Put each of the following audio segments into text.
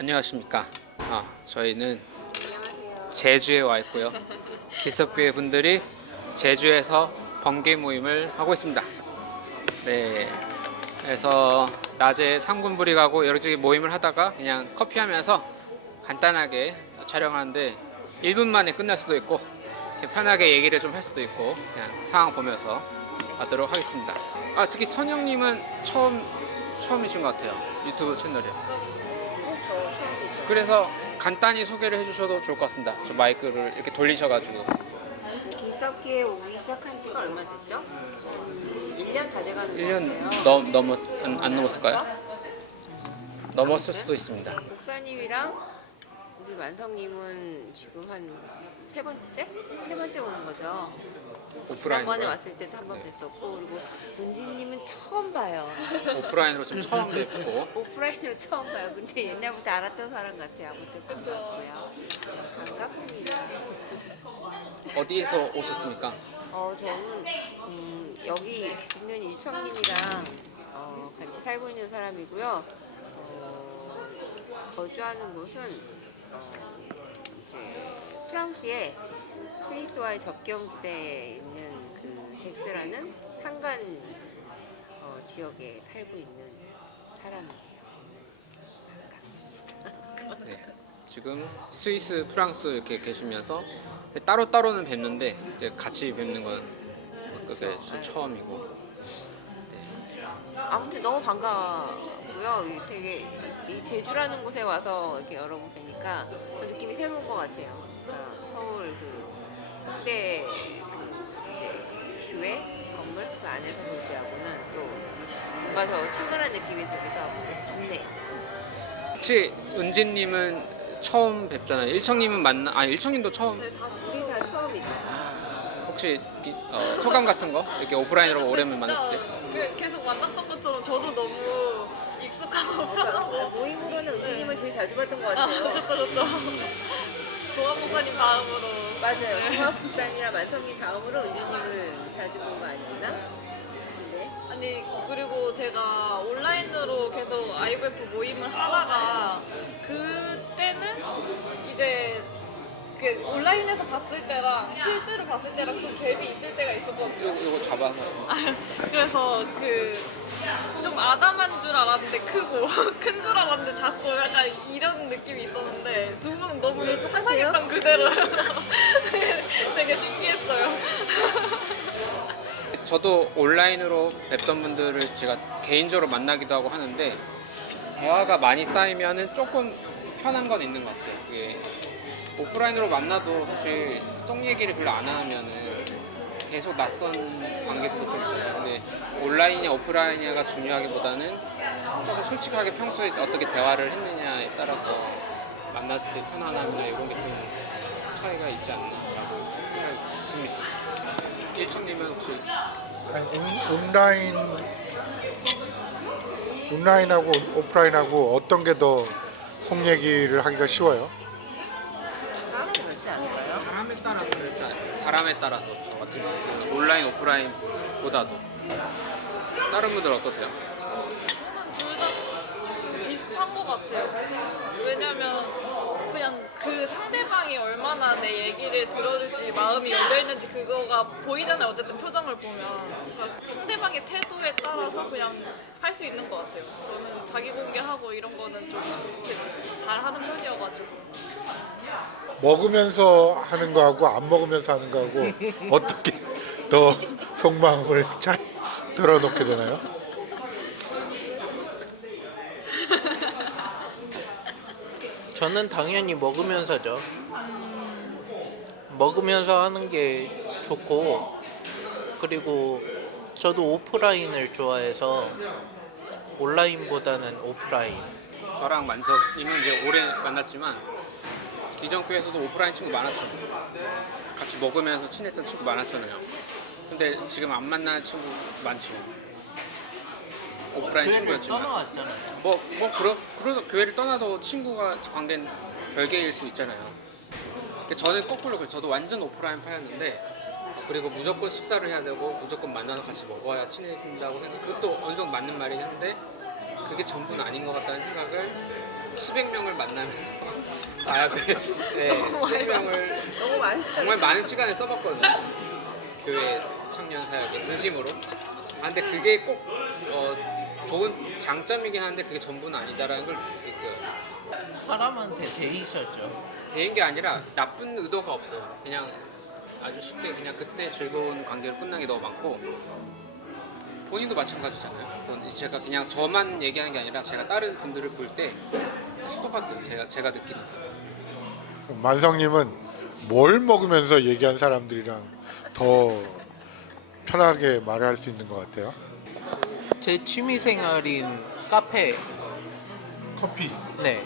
안녕하십니까. 아, 저희는 제주에 와 있고요. 기석교회 분들이 제주에서 번개 모임을 하고 있습니다. 네. 그래서 낮에 상군부리 가고 여기저기 모임을 하다가 그냥 커피 하면서 간단하게 촬영하는데 1분 만에 끝날 수도 있고 편하게 얘기를 좀 할 수도 있고 그냥 상황 보면서 하도록 하겠습니다. 아 특히 선영님은 처음 처음이신 것 같아요 유튜브 채널이요. 그렇죠. 처음이죠. 그래서 간단히 소개를 해주셔도 좋을 것 같습니다. 저 마이크를 이렇게 돌리셔가지고 기석기에 오기 시작한 지가 얼마 됐죠? 한 1년 다 돼가는 1년 것 같아요. 넘 넘었 안, 안 넘었을까요? 넘었을 수도 있습니다. 목사님이랑 우리 만성님은 지금 한 세 번째? 세 번째 오는 거죠. 지난번에 오프라인으로 왔을 때도 한번 뵀었고 그리고 은지님은 처음 봐요. 오프라인으로 지금 처음 뵙고 오프라인으로 처음 봐요. 근데 옛날부터 알았던 사람 같아요. 아무튼 반갑고요. 반갑습니다. 어디에서 오셨습니까? 어, 저는 음, 여기 있는 일청님이랑 어, 같이 살고 있는 사람이고요. 어, 거주하는 곳은 어, 이제 프랑스의 스위스와의 접경지대에 있는 그 젝스라는 산간 어, 지역에 살고 있는 사람이에요. 네. 지금 스위스, 프랑스 이렇게 계시면서 따로 따로는 뵙는데 이제 같이 뵙는 건 그게 네. 처음이고 아무튼 너무 반가고요. 되게 이 제주라는 곳에 와서 이렇게 여러 번 뵈니까 그 느낌이 새로운 것 같아요. 그러니까 서울 그 홍대 그 이제 교회 건물 그 안에서 볼 때하고는 또 뭔가 더 친근한 느낌이 들기도 하고 좋네요. 혹시 은진님은 처음 뵙잖아요. 일청님은 만나 아 일청님도 처음 다 둘이 다 처음이죠. 혹시 디- 어, 소감 같은 거 이렇게 오프라인으로 오랜만에 만났을 때 그 계속 만났던 것처럼 저도 너무 익숙하고 그러니까 모임으로는 은지님을 제일 자주 봤던 것 아, 같아요. 그쵸 그쵸 도화 목사님 다음으로 맞아요. 동아국장이랑 만성님 다음으로 은지님을 자주 본 거 아니었나? 네. 아니 그리고 제가 온라인으로 계속 IVF 모임을 하다가 그때는 이제 그 온라인에서 봤을 때랑 실제로 봤을 때랑 좀 갭이 있을 때가 있었거든요 이거, 이거 잡아서 그래서 그 좀 아담한 줄 알았는데 크고 큰 줄 알았는데 작고 약간 이런 느낌이 있었는데 두 분은 너무 상상했던 그대로 되게 신기했어요. 저도 온라인으로 뵙던 분들을 제가 개인적으로 만나기도 하고 하는데 대화가 많이 쌓이면은 조금 편한 건 있는 것 같아요. 그게 오프라인으로 만나도 사실 속 얘기를 별로 안 하면은 계속 낯선 관계들도 좀 있잖아요. 근데 온라인이냐 오프라인이냐가 중요하기보다는 조금 솔직하게 평소에 어떻게 대화를 했느냐에 따라서 만났을 때 편안함이나 이런 게 좀 차이가 있지 않나라고 생각이 듭니다. 일청님은 혹시 아니, 온- 온라인 온라인하고 오프라인하고 어떤 게 더 속 얘기를 하기가 쉬워요? 그렇지 않을까요? 사람에 따라서 일단 사람에 따라서 저 같은 경우는 온라인 오프라인보다도 다른 분들 어떠세요? 저는 둘다 비슷한 것 같아요. 왜냐면 그냥 그 상대방이 얼마나 내 얘기를 들어줄지 마음이 열려있는지 그거가 보이잖아요. 어쨌든 표정을 보면. 그러니까 상대방의 태도에 따라서 그냥 할 수 있는 것 같아요. 저는 자기 공개하고 이런 거는 좀 잘 하는 편이어가지고. 먹으면서 하는 거하고 안 먹으면서 하는 거하고 어떻게 더 속마음을 잘 털어놓게 되나요? 저는 당연히 먹으면서죠. 먹으면서 하는 게 좋고 그리고 저도 오프라인을 좋아해서 온라인보다는 오프라인. 저랑 만석님은 이제 오래 만났지만 기존 교회에서도 오프라인 친구 많았죠. 같이 먹으면서 친했던 친구 많았잖아요. 근데 지금 안 만나는 친구 많죠. 오프라인 친구였지만 떠나왔잖아요. 뭐, 뭐, 그러, 그래서 교회를 떠나도 친구가 관계는 별개일 수 있잖아요. 근데 저는 거꾸로 그래요. 저도 완전 오프라인 파였는데, 그리고 무조건 식사를 해야 되고, 무조건 만나서 같이 먹어야 친해진다고 생각, 그것도 어느 정도 맞는 말이긴 한데, 그게 전부는 아닌 것 같다는 생각을 수백 명을 만나면서 사역을 네, 수백 명을 너무 많이 정말 많은 시간을 써봤거든요. 교회 청년 사역에 진심으로. 아, 근데 그게 꼭 어, 좋은 장점이긴 한데 그게 전부는 아니다라는 걸 느껴요. 사람한테 데이셔죠. 대인 게 아니라 나쁜 의도가 없어요. 그냥 아주 쉽게 그냥 그때 즐거운 관계로 끝난 게 너무 많고 본인도 마찬가지잖아요. 그건 제가 그냥 저만 얘기하는 게 아니라 제가 다른 분들을 볼 때 사실 똑같아요. 제가 제가 느끼는 거. 만성님은 뭘 먹으면서 얘기한 사람들이랑 더 편하게 말을 할 수 있는 것 같아요? 제 취미 생활인 카페 커피. 네.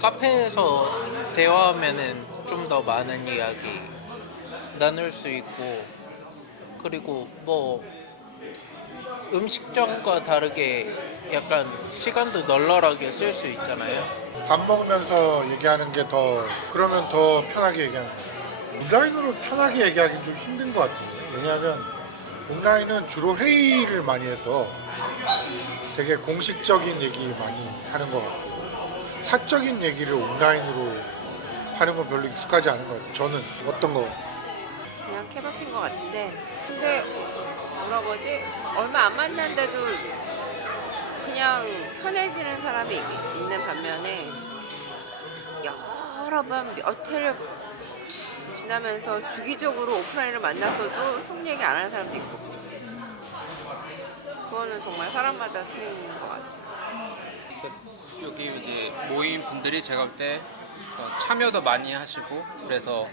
카페에서 대화하면은 좀 더 많은 이야기 나눌 수 있고 그리고 뭐 음식점과 다르게 약간 시간도 널널하게 쓸 수 있잖아요. 밥 먹으면서 얘기하는 게 더 그러면 더 편하게 얘기하는 거예요. 온라인으로 편하게 얘기하기는 좀 힘든 것 같아요. 왜냐하면 온라인은 주로 회의를 많이 해서 되게 공식적인 얘기 많이 하는 것 같고 사적인 얘기를 온라인으로 하는 건 별로 익숙하지 않은 것 같아요. 저는 어떤 거 그냥 케바케인 것 같은데 근데 뭐라고 하지 얼마 안 만난데도 그냥 편해지는 사람이 있- 있는 반면에 여러 번몇 회를 지나면서 주기적으로 오프라인을 만났어도 속 얘기 안 하는 사람도 있고 그거는 정말 사람마다 틀린 것 같아요. 그 여기 이제 모임 분들이 제가 볼 때 참여도 많이 하시고 그래서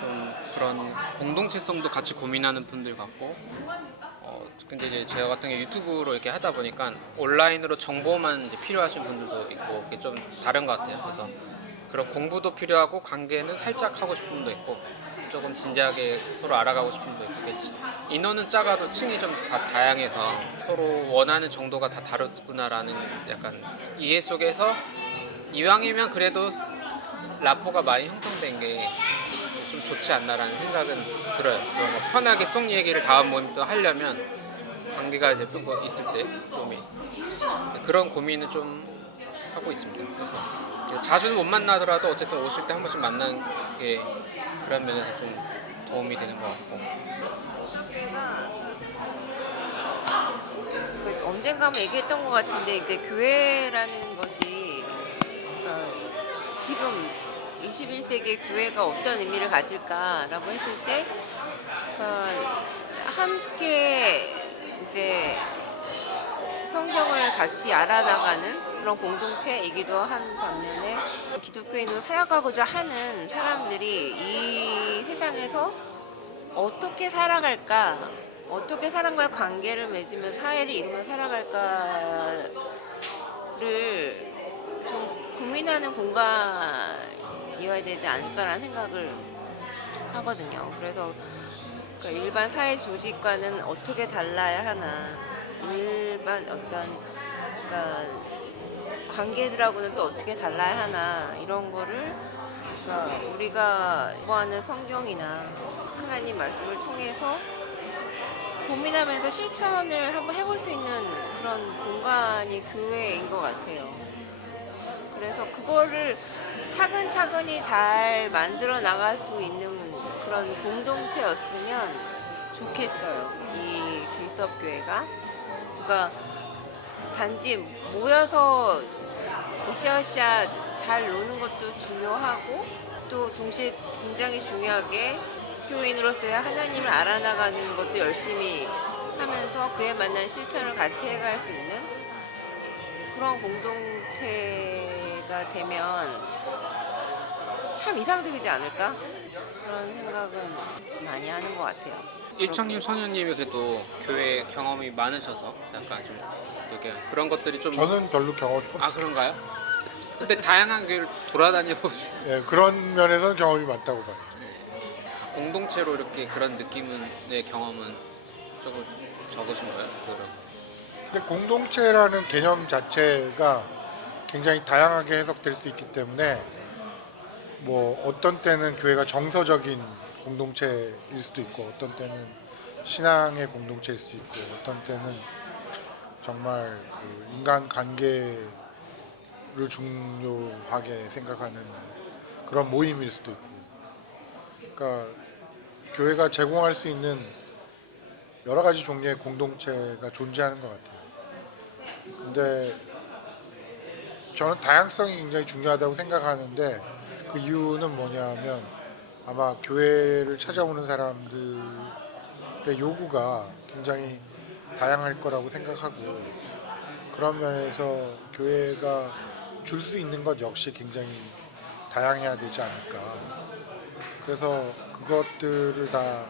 좀 그런 공동체성도 같이 고민하는 분들 같고 어 근데 이제 제가 같은 경우 유튜브로 이렇게 하다 보니까 온라인으로 정보만 이제 필요하신 분들도 있고 그게 좀 다른 것 같아요. 그래서 그런 공부도 필요하고 관계는 살짝 하고 싶은 분도 있고 조금 진지하게 서로 알아가고 싶은 분도 치- 인원은 작아도 층이 좀 다 다양해서 서로 원하는 정도가 다 다르구나라는 약간 이해 속에서 이왕이면 그래도 라포가 많이 형성된 게 좀 좋지 않나라는 생각은 들어요. 거 편하게 속 얘기를 다음 모임 또 하려면 관계가 이제 좀 있을 때좀 그런 고민을 좀 하고 있습니다. 그래서 자주는 못 만나더라도 어쨌든 오실 때 한 번씩 만나는 게 그런 면에서 좀 도움이 되는 것 같고 교회가 그 언젠가 얘기했던 것 같은데 이제 교회라는 것이 그러니까 지금 21세기의 교회가 어떤 의미를 가질까라고 했을 때 그러니까 함께 이제 성경을 같이 알아나가는 그런 공동체이기도 한 반면에 기독교인으로 살아가고자 하는 사람들이 이 세상에서 어떻게 살아갈까, 어떻게 사람과의 관계를 맺으면 사회를 이루며 살아갈까를 좀 고민하는 공간 이어야 되지 않을까라는 생각을 하거든요. 그래서 그러니까 일반 사회 조직과는 어떻게 달라야 하나, 일반 어떤 그러니까 관계들하고는 또 어떻게 달라야 하나 이런 거를 그러니까 우리가 공부하는 성경이나 하나님 말씀을 통해서 고민하면서 실천을 한번 해볼 수 있는 그런 공간이 교회인 것 같아요. 그래서 그거를 차근차근히 잘 만들어 나갈 수 있는 그런 공동체였으면 좋겠어요. 이 길섭교회가. 그러니까 단지 모여서 으쌰으쌰 잘 노는 것도 중요하고 또 동시에 굉장히 중요하게 교인으로서의 하나님을 알아나가는 것도 열심히 하면서 그에 맞는 실천을 같이 해갈 수 있는 그런 공동체가 되면 참 이상적이지 않을까? 그런 생각은 많이 하는 것 같아요. 일창님 선녀님이 그래도 교회 경험이 많으셔서 약간 좀 이렇게 그런 것들이 좀 저는 별로 경험이 아 없어요. 그런가요? 근데 다양한 교회를 돌아다니고 예, 그런 면에서는 경험이 많다고 봐요. 공동체로 이렇게 그런 느낌은 내 경험은 조금 적으신 거예요? 그런. 근데 공동체라는 개념 자체가 굉장히 다양하게 해석될 수 있기 때문에 뭐 어떤 때는 교회가 정서적인 공동체일 수도 있고 어떤 때는 신앙의 공동체일 수도 있고 어떤 때는 정말 그 인간 관계를 중요하게 생각하는 그런 모임일 수도 있고 그러니까 교회가 제공할 수 있는 여러 가지 종류의 공동체가 존재하는 것 같아요. 근데 저는 다양성이 굉장히 중요하다고 생각하는데 그 이유는 뭐냐면 아마 교회를 찾아오는 사람들의 요구가 굉장히 다양할 거라고 생각하고 그런 면에서 교회가 줄 수 있는 것 역시 굉장히 다양해야 되지 않을까. 그래서 그것들을 다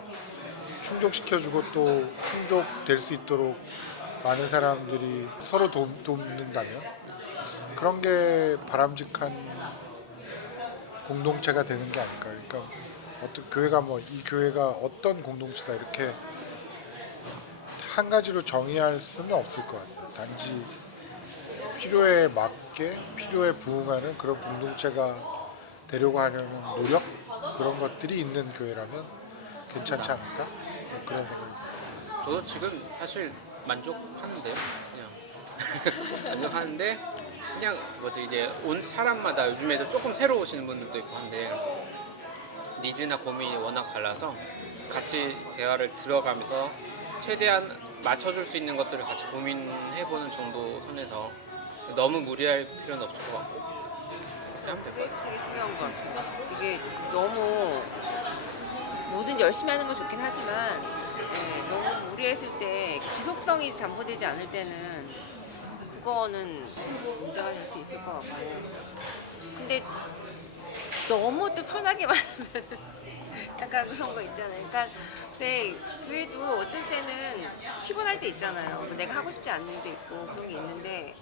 충족시켜주고 또 충족될 수 있도록 많은 사람들이 서로 도, 돕는다면 그런 게 바람직한 공동체가 되는 게 아닐까. 그러니까 어떤 교회가 뭐 이 교회가 어떤 공동체다 이렇게 한 가지로 정의할 수는 없을 것 같아요. 단지 필요에 맞게 필요에 부응하는 그런 공동체가 되려고 하려는 노력 그런 것들이 있는 교회라면 괜찮지 않을까 뭐 그런 생각이. 저도 지금 사실 만족하는데요. 그냥 만족하는데 그냥 뭐지 이제 온 사람마다 요즘에도 조금 새로 오시는 분들도 있고 한데 니즈나 고민이 워낙 달라서 같이 대화를 들어가면서 최대한 맞춰줄 수 있는 것들을 같이 고민해보는 정도 선에서 너무 무리할 필요는 없을 것 같고 그렇게 하면 될것 그게 같아요. 되게 중요한 것 같아요. 이게 너무 뭐든 열심히 하는 건 좋긴 하지만 예, 너무 무리했을 때 지속성이 담보되지 않을 때는 그거는 문제가 될 수 있을 것 같고 근데 너무 또 편하게만 하면 약간 그런 거 있잖아요. 그러니까 근데 그래도 어쩔 때는 피곤할 때 있잖아요. 뭐 내가 하고 싶지 않는 데 있고 그런 게 있는데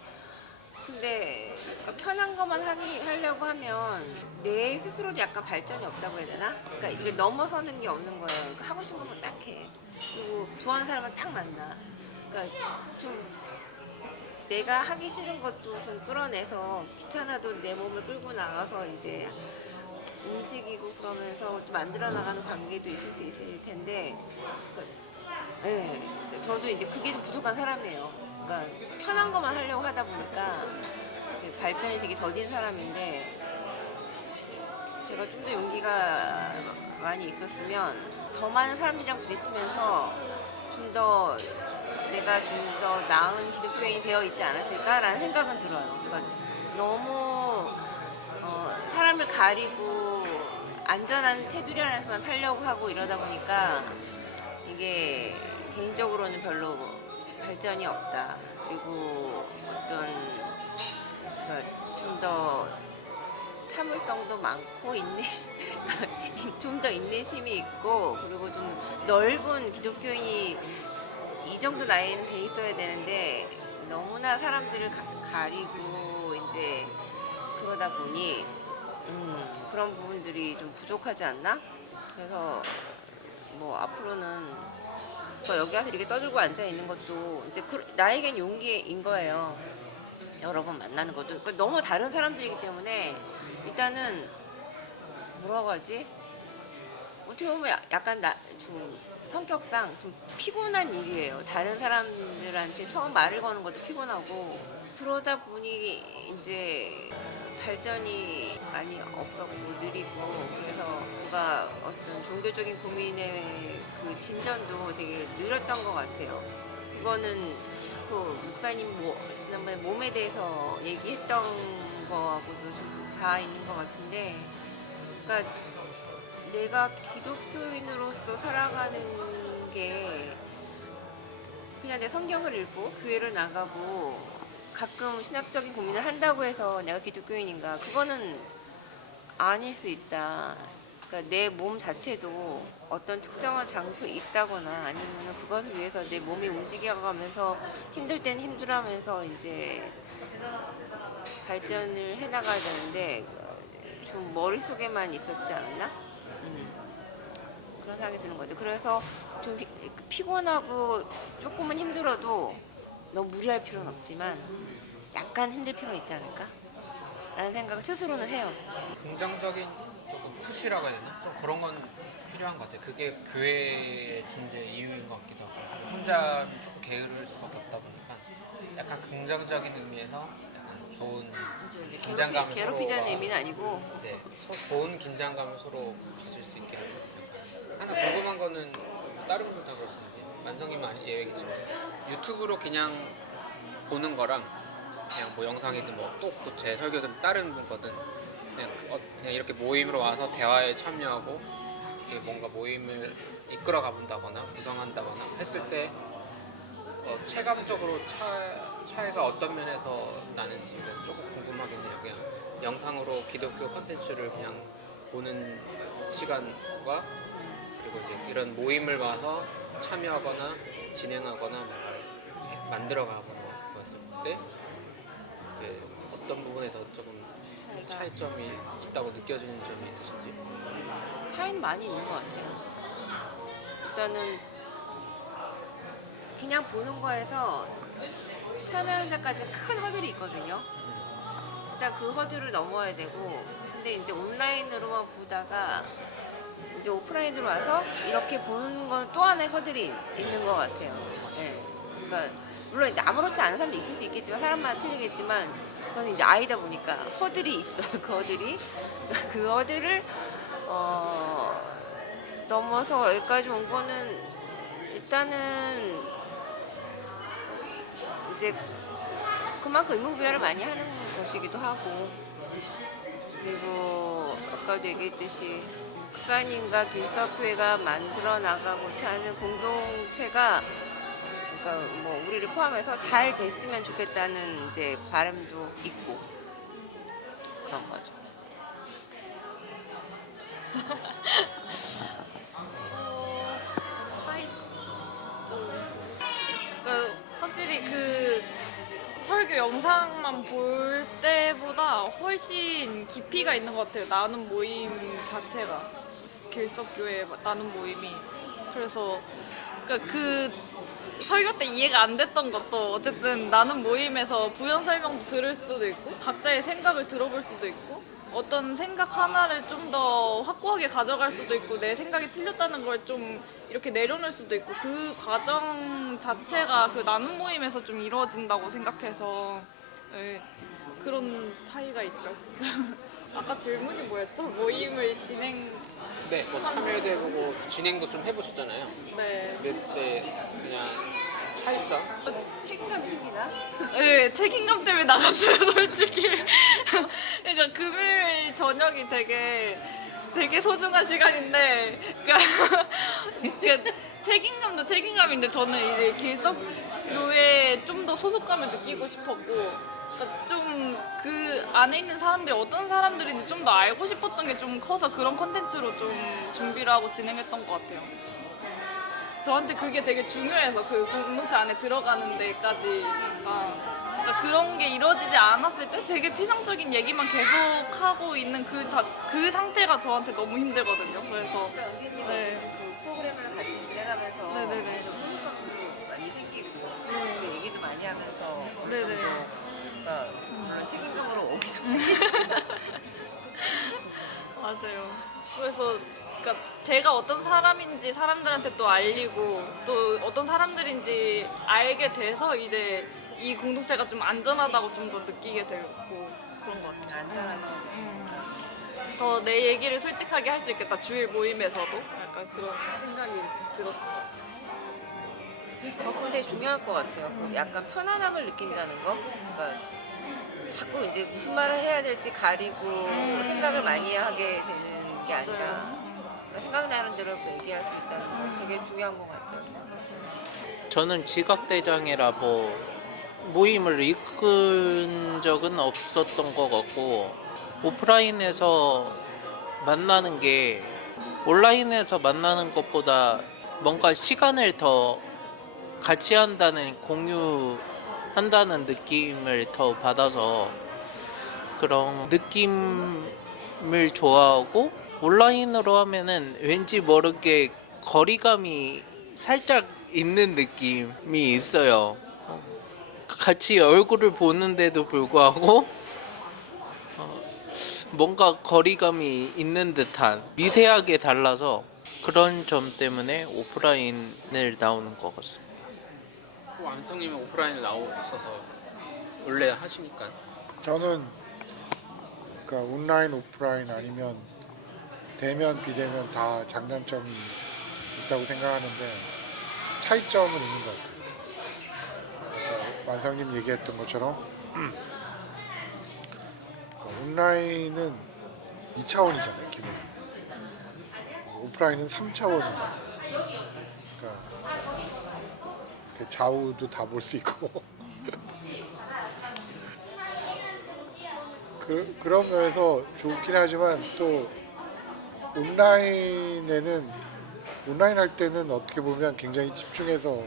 근데 그러니까 편한 것만 하기, 하려고 하면 내 스스로도 약간 발전이 없다고 해야 되나? 그러니까 이게 넘어서는 게 없는 거예요. 그러니까 하고 싶은 것만 딱 해. 그리고 좋아하는 사람은 딱 만나. 그러니까 좀 내가 하기 싫은 것도 좀 끌어내서 귀찮아도 내 몸을 끌고 나가서 이제 움직이고 그러면서 또 만들어 나가는 관계도 있을 수 있을 텐데, 그, 예, 저도 이제 그게 좀 부족한 사람이에요. 그러니까 편한 것만 하려고 하다 보니까 발전이 되게 더딘 사람인데 제가 좀 더 용기가 많이 있었으면 더 많은 사람들이랑 부딪히면서 좀더 내가 좀 더 나은 기독교인이 되어 있지 않았을까라는 생각은 들어요. 그러니까 너무 어, 사람을 가리고 안전한 테두리 안에서만 살려고 하고 이러다 보니까 이게 개인적으로는 별로 발전이 없다. 그리고 어떤 그러니까 좀더 참을성도 많고 인내심 좀 더 인내심이 있고 그리고 좀 넓은 기독교인이 이 정도 나이는 돼 있어야 되는데 너무나 사람들을 가, 가리고 이제 그러다 보니 음, 그런 부분들이 좀 부족하지 않나? 그래서 뭐 앞으로는 뭐 여기 와서 이렇게 떠들고 앉아 있는 것도 이제 그, 나에겐 용기인 거예요. 여러 번 만나는 것도 그러니까 너무 다른 사람들이기 때문에 일단은 뭐라고 하지? 어떻게 보면 야- 약간 나, 좀 성격상 좀 피곤한 일이에요. 다른 사람들한테 처음 말을 거는 것도 피곤하고 그러다 보니 이제 발전이 많이 없었고 느리고 그래서 뭔가 어떤 종교적인 고민의 그 진전도 되게 느렸던 것 같아요. 그거는 그 목사님 뭐 지난번에 몸에 대해서 얘기했던 거하고도 좀 다 있는 것 같은데, 그러니까 내가 기독교인으로서 살아가는 게 그냥 내 성경을 읽고 교회를 나가고 가끔 신학적인 고민을 한다고 해서 내가 기독교인인가 그거는 아닐 수 있다. 그러니까 내 몸 자체도 어떤 특정한 장소에 있다거나 아니면 그것을 위해서 내 몸이 움직여가면서 힘들 땐 힘들어하면서 이제 발전을 해나가야 되는데 좀 머릿속에만 있었지 않았나? 음. 그런 생각이 드는 거죠. 그래서 좀 피- 피곤하고 조금은 힘들어도 너무 무리할 필요는 없지만 약간 힘들 필요는 있지 않을까? 라는 생각을 스스로는 해요. 긍정적인 조금 푸시라고 해야 되나? 좀 그런 건 필요한 것 같아요. 그게 교회의 존재 이유인 것 같기도 하고 혼자 조금 게으를 수밖에 없다 보니까 약간 긍정적인 의미에서 좋은 그죠? 이제 긴장감을 괴롭히, 괴롭히자는 서로가- 의미는 아니고 네, 서- 좋은 긴장감을 서로 가질 수 있게 하는 약간 하나 궁금한 거는 다른 분들 다 그렇습니다. 만성이만 예외겠지만 유튜브로 그냥 보는 거랑 그냥 뭐 영상이든 뭐또제 설교든 다른 분 거든 그냥, 그 어- 그냥 이렇게 모임으로 와서 대화에 참여하고 이렇게 뭔가 모임을 이끌어 가본다거나 구성한다거나 했을 때 어, 체감적으로 차, 차이가 어떤 면에서 나는지 조금 궁금하긴 해요. 그냥 영상으로 기독교 컨텐츠를 그냥 보는 시간과 그리고 이제 이런 모임을 와서 참여하거나 진행하거나 뭔가를 해- 만들어가거나 그랬을 때 이제 어떤 부분에서 조금 차이가 차이점이 있다고 느껴지는 점이 있으신지 차이는 많이 있는 것 같아요. 일단은 그냥 보는 거에서 참여하는 데까지 큰 허들이 있거든요. 일단 그 허들을 넘어야 되고, 근데 이제 온라인으로만 보다가 이제 오프라인으로 와서 이렇게 보는 건 또 하나의 허들이 있는 것 같아요. 네. 그러니까 물론 이제 아무렇지 않은 사람도 있을 수 있겠지만 사람마다 틀리겠지만 저는 이제 아이다 보니까 허들이 있어요. 그 허들이 그 허들을 어, 넘어서 여기까지 온 거는 일단은 이제 그만큼 의무부여를 많이 하는 곳이기도 하고 그리고 아까도 얘기했듯이 목사님과 길석교회가 만들어 나가고자 하는 공동체가 그러니까 뭐 우리를 포함해서 잘 됐으면 좋겠다는 이제 바람도 있고 그런 거죠. 설교 영상만 볼 때보다 훨씬 깊이가 있는 것 같아요. 나눔 모임 자체가 길석교회 나눔 모임이 그래서 그러니까 그 설교 때 이해가 안 됐던 것도 어쨌든 나눔 모임에서 부연 설명도 들을 수도 있고 각자의 생각을 들어볼 수도 있고 어떤 생각 하나를 좀 더 확고하게 가져갈 수도 있고 내 생각이 틀렸다는 걸 좀 이렇게 내려놓을 수도 있고 그 과정 자체가 그 나눔 모임에서 좀 이루어진다고 생각해서 네, 그런 차이가 있죠. 아까 질문이 뭐였죠? 모임을 진행 네, 뭐 참여도 해보고 진행도 좀 해보셨잖아요. 네. 그랬을 때 그냥 차이점 책임감 힘이나 네, 책임감 때문에 나갔어요, 솔직히. 그러니까 금요일 저녁이 되게 되게 소중한 시간인데, 그러니까 그 책임감도 책임감인데 저는 이제 길석교에 좀 더 소속감을 느끼고 싶었고, 그러니까 좀그 안에 있는 사람들이 어떤 사람들인지 좀 더 알고 싶었던 게 좀 커서 그런 컨텐츠로 좀 준비를 하고 진행했던 것 같아요. 저한테 그게 되게 중요해서 그 공동체 안에 들어가는 데까지가 그러니까 그런 게 이루어지지 않았을 때 되게 피상적인 얘기만 계속 하고 있는 그, 자, 그 상태가 저한테 너무 힘들거든요. 그래서 그러니까 네. 그 프로그램을 같이 진행하면서 네네네. 좀 소속감도 많이 생기고 그 얘기도 많이 하면서 어느 네네. 정도 그러니까 물론 책임감으로 오기도 맞아요. 그래서 그러니까 제가 어떤 사람인지 사람들한테 또 알리고 또 어떤 사람들인지 알게 돼서 이제 이 공동체가 좀 안전하다고 좀 더 느끼게 되고 그런 것 같아요. 안전하다. 더 내 얘기를 솔직하게 할 수 있겠다 주일 모임에서도 약간 그런 생각이 들었던 것 같아요. 어, 근데 중요할 것 같아요. 그 약간 편안함을 느낀다는 거. 그러니까 자꾸 이제 무슨 말을 해야 될지 가리고 생각을 많이 하게 되는 게 아니라. 생각나는 대로 얘기할 수 있다는 거 되게 중요한 것 같아요. 저는 지각대장이라 뭐 모임을 이끈 적은 없었던 것 같고 오프라인에서 만나는 게 온라인에서 만나는 것보다 뭔가 시간을 더 같이 한다는 공유한다는 느낌을 더 받아서 그런 느낌을 좋아하고 온라인으로 하면은 왠지 모르게 거리감이 살짝 있는 느낌이 있어요. 어, 같이 얼굴을 보는데도 불구하고 어, 뭔가 거리감이 있는 듯한 미세하게 달라서 그런 점 때문에 오프라인을 나오는 것 같습니다. 완성님은 오프라인에 나오셔서 원래 하시니까 저는 그러니까 온라인 오프라인 아니면 대면 비대면 다 장단점이 있다고 생각하는데 차이점은 있는 것 같아요. 만상님 얘기했던 것처럼 온라인은 2차원이잖아요, 기본. 오프라인은 3차원이잖아요. 그러니까 그 좌우도 다 볼 수 있고. 그, 그런 면에서 좋긴 하지만 또 온라인에는 온라인 할 때는 어떻게 보면 굉장히 집중해서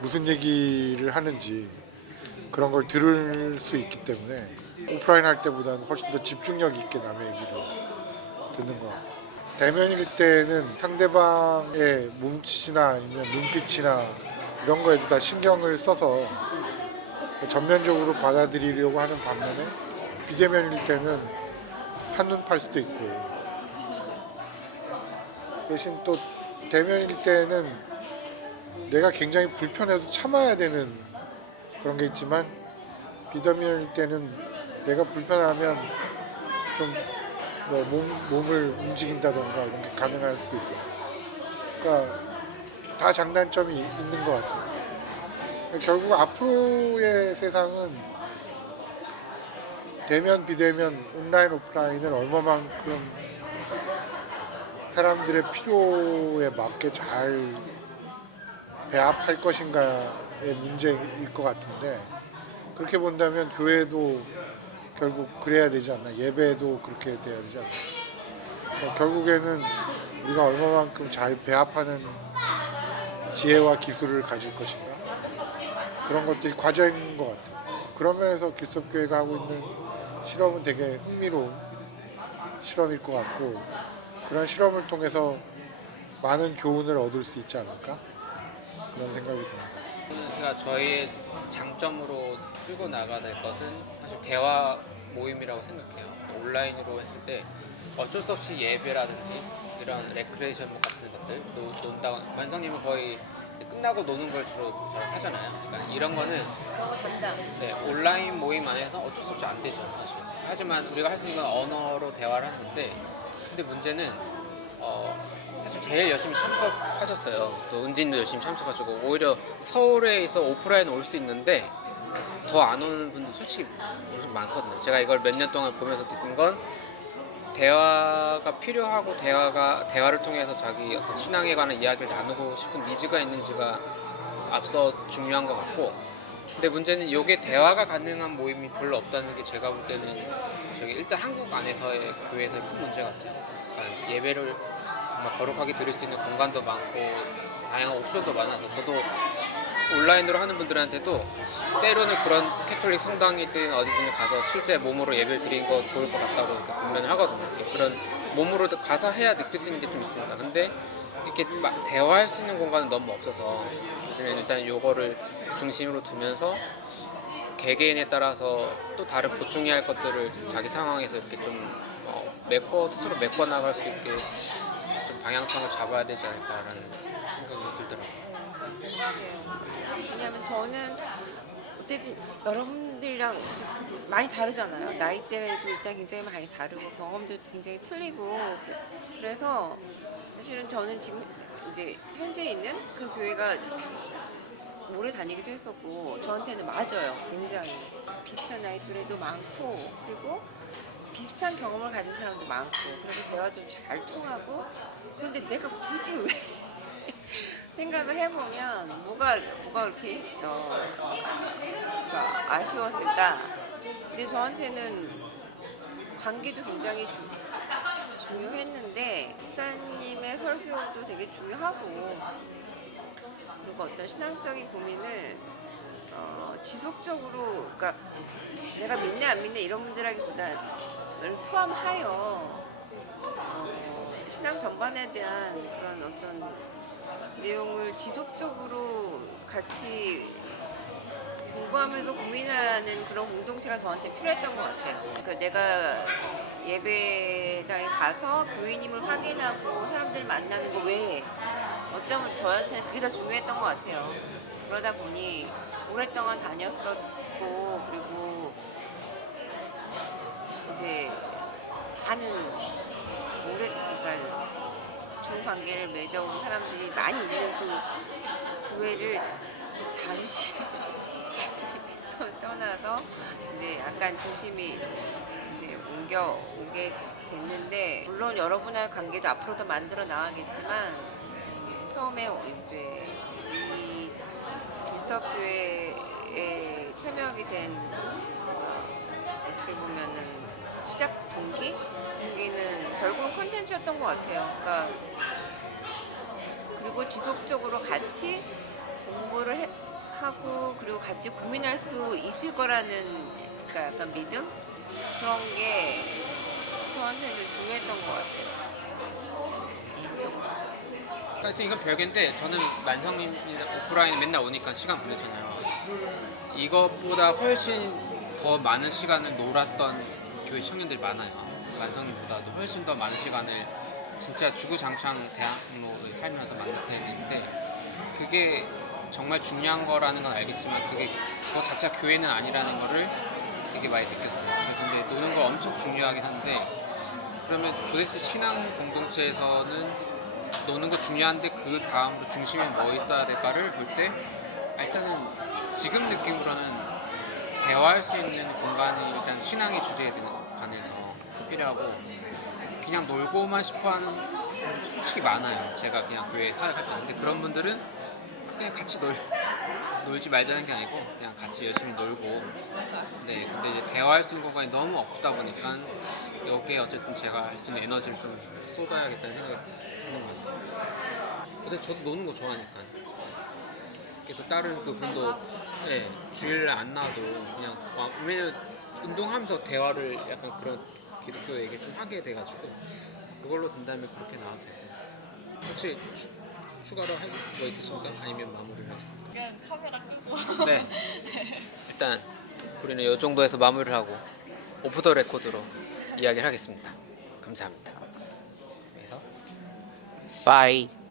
무슨 얘기를 하는지 그런 걸 들을 수 있기 때문에 오프라인 할 때보다는 훨씬 더 집중력 있게 남의 얘기를 듣는 것 같고 대면일 때는 상대방의 몸짓이나 아니면 눈빛이나 이런 거에도 다 신경을 써서 전면적으로 받아들이려고 하는 반면에 비대면일 때는 한눈 팔 수도 있고 대신 또 대면일 때는 내가 굉장히 불편해도 참아야 되는 그런 게 있지만 비대면일 때는 내가 불편하면 좀뭐 몸, 몸을 움직인다던가 이런 게 가능할 수도 있고. 그러니까 다 장단점이 있는 것 같아요. 결국 앞으로의 세상은 대면 비대면 온라인 오프라인을 얼마만큼 사람들의 필요에 맞게 잘 배합할 것인가의 문제일 것 같은데 그렇게 본다면 교회도 결국 그래야 되지 않나 예배도 그렇게 돼야 되지 않나. 그러니까 결국에는 우리가 얼마만큼 잘 배합하는 지혜와 기술을 가질 것인가? 그런 것들이 과제인 것 같아요. 그런 면에서 기습교회가 하고 있는 실험은 되게 흥미로운 실험일 것 같고 그런 실험을 통해서 많은 교훈을 얻을 수 있지 않을까 그런 생각이 듭니다. 그러니까 저희의 장점으로 끌고 나가야 될 것은 사실 대화 모임이라고 생각해요. 온라인으로 했을 때 어쩔 수 없이 예배라든지 이런 레크레이션 같은 것들 노, 논다 만성님은 거의 끝나고 노는 걸 주로 하잖아요. 그러니까 이런 거는 네, 온라인 모임 안에서 어쩔 수 없이 안 되죠, 사실. 하지만 우리가 할 수 있는 건 언어로 대화를 하는 건데, 근데 문제는 어, 사실 제일 열심히 참석하셨어요. 또 은진도 열심히 참석하시고 오히려 서울에서 오프라인 올 수 있는데 더 안 오는 분들 솔직히 엄청 많거든요. 제가 이걸 몇 년 동안 보면서 느낀 건 대화가 필요하고 대화가 대화를 통해서 자기 어떤 신앙에 관한 이야기를 나누고 싶은 니즈가 있는지가 앞서 중요한 것 같고 근데 문제는 이게 대화가 가능한 모임이 별로 없다는 게 제가 볼 때는 저기 일단 한국 안에서의 교회에서의 큰 문제 같아요. 그러니까 예배를 정말 거룩하게 드릴 수 있는 공간도 많고 다양한 옵션도 많아서 저도 온라인으로 하는 분들한테도 때로는 그런 캐톨릭 성당이든 어디든 가서 실제 몸으로 예배를 드리는 거 좋을 것 같다고 이렇게 권면을 하거든요. 그런 몸으로 가서 해야 느낄 수 있는 게 좀 있습니다. 근데 이렇게 막 대화할 수 있는 공간은 너무 없어서 우리는 일단 요거를 중심으로 두면서 개개인에 따라서 또 다른 보충해야 할 것들을 자기 상황에서 이렇게 좀 어, 메꿔 스스로 메꿔 나갈 수 있게 좀 방향성을 잡아야 되지 않을까라는 생각이 들더라고요. 왜냐하면 저는 어쨌든 여러분들이랑 많이 다르잖아요. 나이대도 일단 굉장히 많이 다르고 경험도 굉장히 틀리고 그래서 사실은 저는 지금 이제 현재 있는 그 교회가 오래 다니기도 했었고 저한테는 맞아요. 굉장히 비슷한 나이들에도 많고 그리고 비슷한 경험을 가진 사람도 많고 그래서 대화도 잘 통하고 그런데 내가 굳이 왜 생각을 해보면 뭐가 뭐가 그렇게 어, 그러니까 아쉬웠을까? 근데 저한테는 관계도 굉장히 주, 중요했는데 목사님의 설교도 되게 중요하고 그리고 어떤 신앙적인 고민을 어, 지속적으로 그러니까 내가 믿네 안 믿네 이런 문제라기보다를 포함하여 어, 신앙 전반에 대한 그런 어떤 내용을 지속적으로 같이 공부하면서 고민하는 그런 공동체가 저한테 필요했던 것 같아요. 그러니까 내가 예배당에 가서 교인임을 확인하고 사람들 만나는 거 외에 어쩌면 저한테는 그게 더 중요했던 것 같아요. 그러다 보니 오랫동안 다녔었고 그리고 이제 많은 오래 그러니까 좋은 관계를 맺어온 사람들이 많이 있는 그 교회를 잠시 떠나서 이제 약간 중심이 이제 옮겨 오게 됐는데 물론 여러분과의 관계도 앞으로도 만들어 나가겠지만 음, 처음에 이제 이 길석교회에 참여하게 된 뭔가 어떻게 보면은 시작 동기? 동기는 결국은 컨텐츠였던 것 같아요. 그러니까 그리고 지속적으로 같이 공부를 해- 하고 그리고 같이 고민할 수 있을 거라는 그러니까 약간 믿음 그런 게 저한테는 중요했던 것 같아요. 개인적으로. 하여튼 이건 별개인데 저는 만성님이나 오프라인 맨날 오니까 시간 보내잖아요. 이것보다 훨씬 더 많은 시간을 놀았던 교회 청년들이 많아요. 만성님보다도 훨씬 더 많은 시간을 진짜 주구장창 대학로에 살면서 만났는데 그게 정말 중요한 거라는 건 알겠지만 그게 그 자체가 교회는 아니라는 거를 되게 많이 느꼈어요. 그래서 이제 노는 거 엄청 중요하긴 한데 그러면 도대체 신앙 공동체에서는 노는 거 중요한데 그 다음으로 중심에 뭐 있어야 될까를 볼 때 일단은 지금 느낌으로는 대화할 수 있는 공간이 일단 신앙의 주제에 관해서 필요하고 그냥 놀고만 싶어하는 솔직히 많아요. 제가 그냥 교회 사역할 때 근데 그런 분들은 그냥 같이 놀 놀지 말자는 게 아니고 그냥 같이 열심히 놀고 네 근데 이제 대화할 수 있는 공간이 너무 없다 보니까 여기에 어쨌든 제가 할 수 있는 에너지를 좀 쏟아야겠다는 생각이 드는 것 같아요. 어차피 저도 노는 거 좋아하니까. 그래서 다른 그 분도 네, 주일날 안 나와도 그냥 와- 왜냐면 운동하면서 대화를 약간 그런 기독교 얘기를 좀 하게 돼가지고 그걸로 된다면 그렇게 나와도 되고 혹시 추, 추가로 할 거 있으십니까? 아니면 마무리를 하겠습니다. 그냥 카메라 끄고 네. 일단 우리는 이 정도에서 마무리를 하고 오프 더 레코드로 이야기를 하겠습니다. 감사합니다. 그래서 바이.